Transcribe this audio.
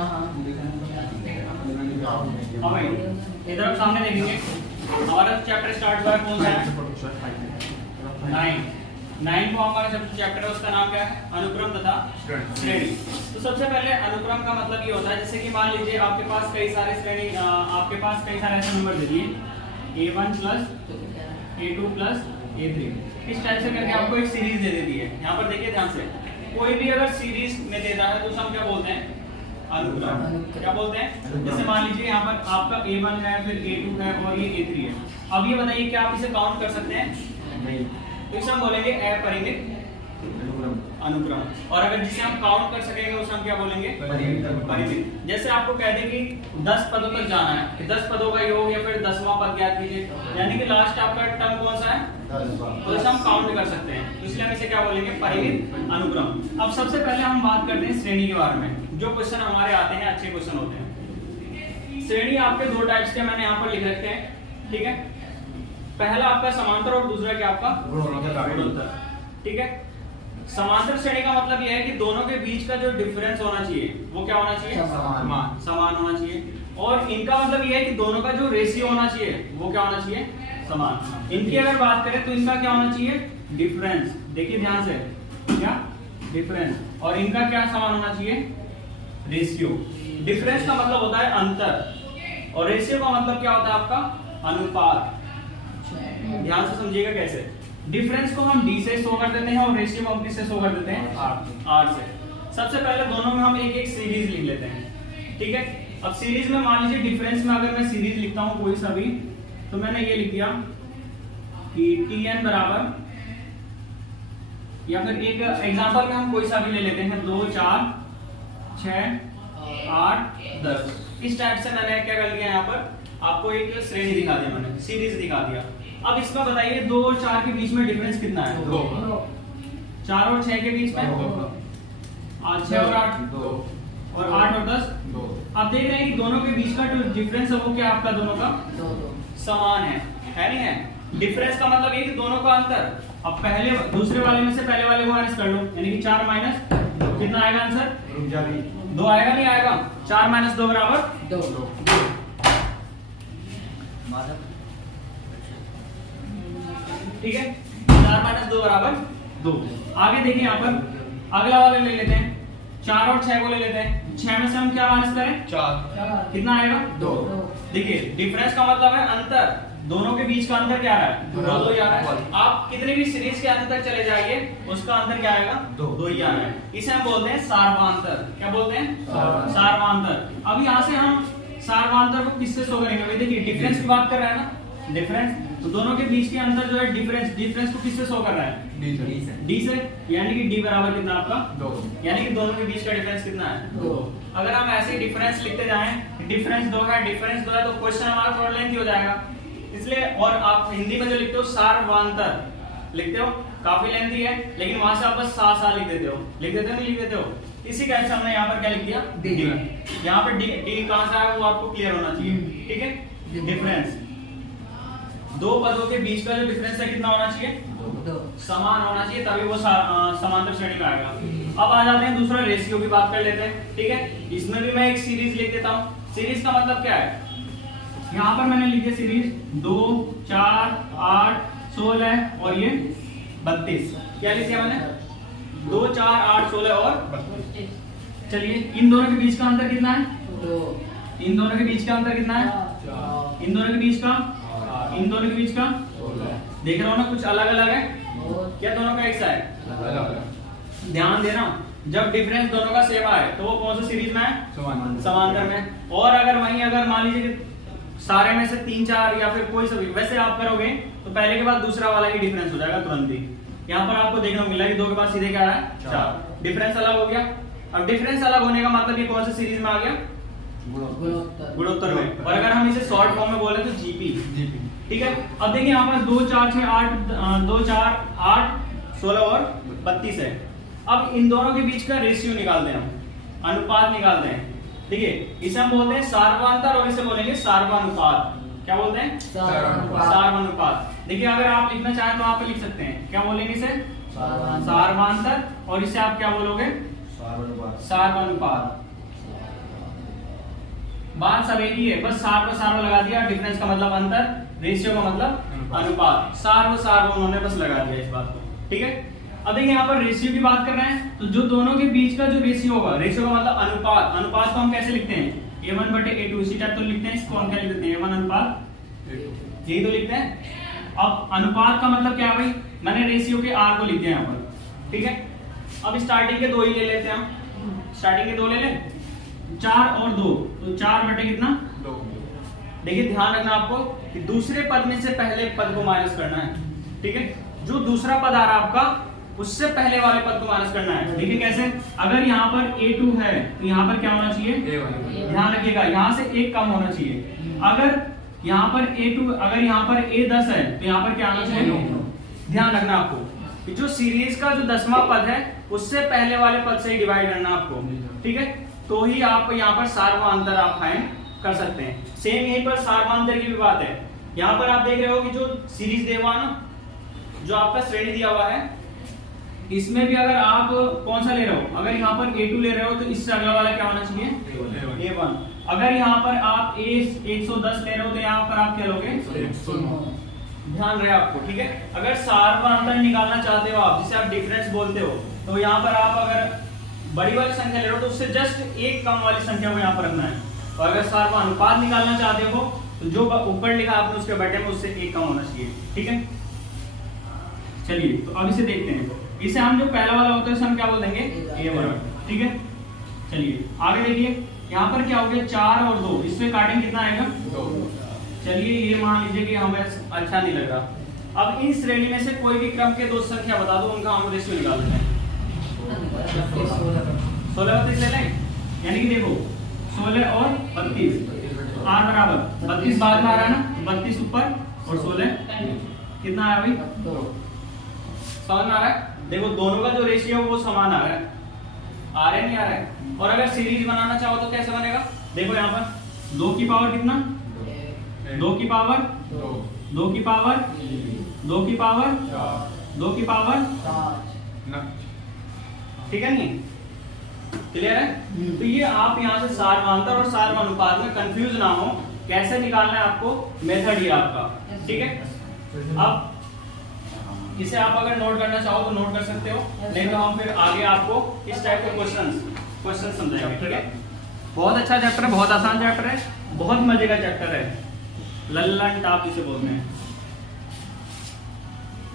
हाँ भाई, इधर आप सामने देखेंगे हमारा चैप्टर स्टार्ट हुआ है कौन सा है? 9 को हमारा जो चैप्टर है उसका नाम क्या है? अनुक्रम तथा श्रेणी। तो सबसे पहले अनुक्रम का मतलब ये होता है जैसे कि मान लीजिए आपके पास कई सारे श्रेणी आपके पास कई सारे ऐसे नंबर दे दिए A1 plus A2 plus A3, इस टाइप से करके आपको एक सीरीज दे देती है। यहाँ पर देखिए ध्यान से, कोई भी अगर सीरीज में देता है तो उसे हम क्या बोलते हैं? अनुक्रम। क्या बोलते हैं? जैसे मान लीजिए यहाँ पर आपका A1 है, फिर A2 है और ये A3 है। अब ये बताइए क्या आप इसे काउंट कर सकते हैं? नहीं। तो इसे हम बोलेंगे अपरिमित अनुक्रम। और अगर जिसे हम काउंट कर सकेंगे उसे हम क्या बोलेंगे? परिमित। जैसे आपको कह दें कि 10 पदों तक जाना है, कि 10 पदों का योग या फिर 10वां पद ज्ञात कीजिए, यानी कि लास्ट आपका टर्म कौन सा है? 10वां। तो इसे हम काउंट कर सकते हैं, तो इसलिए हम इसे क्या बोलेंगे? परिमित अनुक्रम। अब सबसे पहले हम बात करते हैं श्रेणी के बारे में। जो क्वेश्चन हमारे आते हैं अच्छे क्वेश्चन होते हैं। श्रेणी आपके दो टाइप्स के मैंने यहाँ पर लिख रखे हैं, ठीक है? पहला आपका समांतर और दूसरा क्या आपका? गुणोत्तर। ठीक है? समांतर श्रेणी का मतलब यह है कि दोनों के बीच का जो डिफरेंस होना चाहिए वो क्या होना चाहिए? समान होना चाहिए। और इनका मतलब यह है कि दोनों का जो रेशियो होना चाहिए वो क्या होना चाहिए? समान। इनकी अगर बात करें तो इनका क्या होना चाहिए? डिफरेंस। देखिए ध्यान से, क्या? डिफरेंस। और इनका क्या समान होना चाहिए? रेशियो। डिफरेंस का मतलब होता है अंतर और रेशियो का मतलब क्या होता है आपका? अनुपात। ध्यान से समझिएगा कैसे। डिफरेंस को हम d से शो कर देते हैं और रेशियो को हम किससे शो कर देते हैं? r से। सबसे पहले दोनों में हम एक एक सीरीज लिख लेते हैं, ठीक है? अब सीरीज में मान लीजिए डिफरेंस में अगर मैं सीरीज लिखता हूं कोई सा भी, तो मैंने ये लिख दिया कि tn बराबर, या फिर एक एग्जांपल में हम कोई सा भी ले लेते हैं 2 4 6 8 10। इस टाइप से मैंने क्या कर लिया, यहाँ पर आपको एक श्रेणी दिखा दिया, मैंने सीरीज दिखा दिया। अब इसमें बताइए 2 और 4 के बीच में डिफरेंस कितना है? 2। 4 और 6 के बीच में 6 और 8 2 और 8 और 10 2। अब देख रहे हैं कि दोनों के बीच का जो डिफरेंस है वो क्या आपका दोनों का? 2 समान है नहीं है? डिफरेंस का मतलब ये कि दोनों का अंतर। अब पहले दूसरे वाले में से पहले वाले को माइनस कर लो, यानी कि 4 माइनस कितना आएगा आंसर? 2 आएगा, नहीं आएगा? 4 माइनस 2 बराबर 2। ठीक है? 4 माइनस 2 बराबर 2। आगे देखिए यहाँ पर अगला वाला ले लेते हैं, 4 और 6 को ले लेते हैं। 6 में से हम क्या माइनस करें? 4। कितना आएगा? 2। देखिए डिफरेंस का मतलब है अंतर, दोनों के बीच का अंतर क्या है? 2 ही आ रहा है। आप कितने भी सीरीज के अंत तक चले जाइए उसका अंतर क्या आएगा? 2 ही आ रहा है। इसे हम बोलते हैं सार्वधांतर। क्या बोलते हैं? सार्वधांतर। अब यहाँ से हम सार्वधांतर को किससे शो करेंगे? देखिए डिफरेंस की बात कर रहे हैं ना, डिफरेंस, तो दोनों के बीच के अंतर जो है डिफरेंस को किससे शो कर रहा है? d से, यानी कि d बराबर कितना आपका? 2। यानी कि दोनों के बीच का डिफरेंस कितना है? 2। अगर हम ऐसे ही डिफरेंस लिखते जाएं, डिफरेंस 2 है, डिफरेंस 2 है, तो क्वेश्चन हमारा थोड़ा लेंथी हो जाएगा, इसलिए। और आप हिंदी में जो लिखते हो सार्वधांतर लिखते हो, काफी लेंथी है, लेकिन वहां से आप बस सा लिख देते हो, नहीं लिख देते हो। इसी टाइप से हमने यहाँ पर क्या लिख दिया? d। यहाँ पर d कहां से आया वो आपको क्लियर होना चाहिए, ठीक है? डिफरेंस, दो पदों के बीच का जो डिफरेंस है कितना होना चाहिए? 2 समान होना चाहिए, तभी वो समांतर श्रेणी में आएगा। अब आ जाते हैं दूसरा, रेशियो की बात कर लेते हैं, ठीक है? इसमें भी मैं एक सीरीज लिख देता हूँ। सीरीज का मतलब क्या है? यहाँ पर मैंने लिख दिया सीरीज 2 4 8 16 और ये 32। क्या लिख दिया मैंने? 2 4 8 16 और 32। चलिए इन दोनों के बीच का अंतर कितना है? 2। इन दोनों के बीच का अंतर कितना है? 4। इन दोनों के बीच का, इन दोनों के बीच का, देख रहा हो ना कुछ अलग अलग है क्या? दोनों का एक सा है। ध्यान देना, जब डिफरेंस दोनों का सेम है तो वो कौन सा सीरीज में है? समांतर में। और अगर वहीं अगर मान लीजिए सारे में से 3 4 या फिर कोई सा भी वैसे आप करोगे तो पहले के बाद दूसरा वाला ही डिफरेंस हो जाएगा तुरंत ही। यहाँ पर आपको देखने को मिला कि 2 के बाद सीधे क्या है? 4। डिफरेंस अलग हो गया। अब डिफरेंस अलग होने का मतलब ये कौन सा सीरीज में आ गया? गुणोत्तर में। और अगर हम इसे शॉर्ट फॉर्म में बोले तो जीपी। ठीक है? अब देखिए यहाँ पर 2 4 6 8 2 4 8 16 और 32 है। अब इन दोनों के बीच का रेशियो निकालते हैं हम, अनुपात निकालते हैं। देखिए इसे हम बोलते हैं सार्वधांतर और इसे बोलेंगे सार्वानुपात। क्या बोलते हैं? सार्वानुपात। देखिए अगर आप लिखना चाहें तो आप लिख सकते हैं, क्या बोलेंगे इसे? सार्वांतर। और इसे आप क्या बोलोगे? सार्वानुपात। बात सब एक ही है, बस सार्वो सार्वो लगा दिया, डिफरेंस का मतलब अंतर, रेशियो का मतलब अनुपात, सार्वो सार्वो उन्होंने बस लगा दिया इस बात को, ठीक है। अब देखिए यहाँ पर रेशियो की बात कर रहे हैं, तो जो दोनों के बीच का जो रेशियो होगा, रेशियो का मतलब अनुपात, अनुपात को हम कैसे लिखते हैं, A1 बटे A2, इसी टाइप तो लिखते हैं, इसको हम क्या लिखते हैं, A1 अनुपात यही तो लिखते हैं। अब अनुपात का मतलब क्या है भाई, मैंने रेशियो के R को लिख दिया यहाँ पर, ठीक है। अब स्टार्टिंग के दो ही ले लेते हैं हम, स्टार्टिंग के दो ले लें, 4 और 2, तो 4 बटे कितना 2। देखिए ध्यान रखना आपको कि दूसरे पद में से पहले पद को माइनस करना है, ठीक है। जो दूसरा पद आ रहा है आपका, उससे पहले वाले पद को माइनस करना है। देखिए कैसे, अगर यहाँ पर A2 है तो यहाँ पर क्या होना चाहिए, ध्यान रखिएगा यहाँ से एक कम होना चाहिए। अगर यहाँ पर A2, अगर यहाँ पर A10 है तो यहाँ पर क्या आना चाहिए, ध्यान रखना आपको कि जो सीरीज का जो 10वां पद है उससे पहले वाले पद से ही डिवाइड करना आपको, ठीक है। तो ही आप यहाँ पर सार्वमांतर आप फाइंड कर सकते हैं। सेम यहीं पर सार्वमांतर की भी बात है। यहाँ पर आप देख रहे हो कि जो सीरीज दिया हुआ ना, जो आपका श्रेणी दिया हुआ है, इसमें भी अगर आप कौन सा ले रहे हो, अगर यहाँ पर A2 ले रहे हो तो इससे अगला वाला क्या होना चाहिए, A1। अगर यहाँ पर आप A110 ले रहे हो तो यहाँ पर आप क्या लोगे, 109। ध्यान रहे आपको, ठीक है। अगर सार्वमांतर निकालना चाहते हो आप, जिसे आप डिफरेंस बोलते हो, तो यहाँ पर आप अगर बड़ी वाली संख्या ले रहे हो तो उससे जस्ट एक कम वाली संख्या को यहाँ पर रखना है। और अगर सार्वमानुपात निकालना चाहते हो तो जो ऊपर लिखा आपने उसके बटे में उससे एक कम होना चाहिए, ठीक है। चलिए तो अब इसे देखते हैं। इसे हम जो पहला वाला होता है उसे हम क्या बोल देंगे, A1, ठीक है। चलिए आगे देखिए, यहाँ पर क्या हो गया, 4 और 2, इसमें काटेंगे कितना आएगा, 2। चलिए ये मान लीजिए कि हमें अच्छा नहीं लग रहा। अब इन श्रेणी में से कोई भी क्रम के दो संख्या बता दो, उनका हम रेशियो निकाल लेते हैं। 16 32 ले लें, यानी कि देखो 16 और 32, R बराबर 32 बाद में आ रहा है ना, 32 ऊपर और 16 कितना आया भाई, 2। समझ में आ रहा है, देखो दोनों का जो रेशियो है वो समान आ रहा है, आ रहा है नहीं आ रहा है। और अगर सीरीज बनाना चाहो तो कैसे बनेगा, देखो यहाँ पर 2 की पावर कितना, 2 की पावर 2 की पावर 2 की पावर 2 की पावर, ठीक है, नहीं क्लियर है। तो ये आप यहाँ से सार्वमांतर और सार्वमानुपात में कंफ्यूज ना हो, कैसे निकालना है आपको, मेथड ये आपका, ठीक है। अब इसे आप अगर नोट करना चाहो तो नोट कर सकते हो, नहीं तो हम फिर आगे आपको इस टाइप के क्वेश्चन समझाएंगे, ठीक है। बहुत अच्छा चैप्टर है, बहुत आसान चैप्टर है, बहुत मजे का चैप्टर है, लल्लन टॉप जिसे बोलते हैं।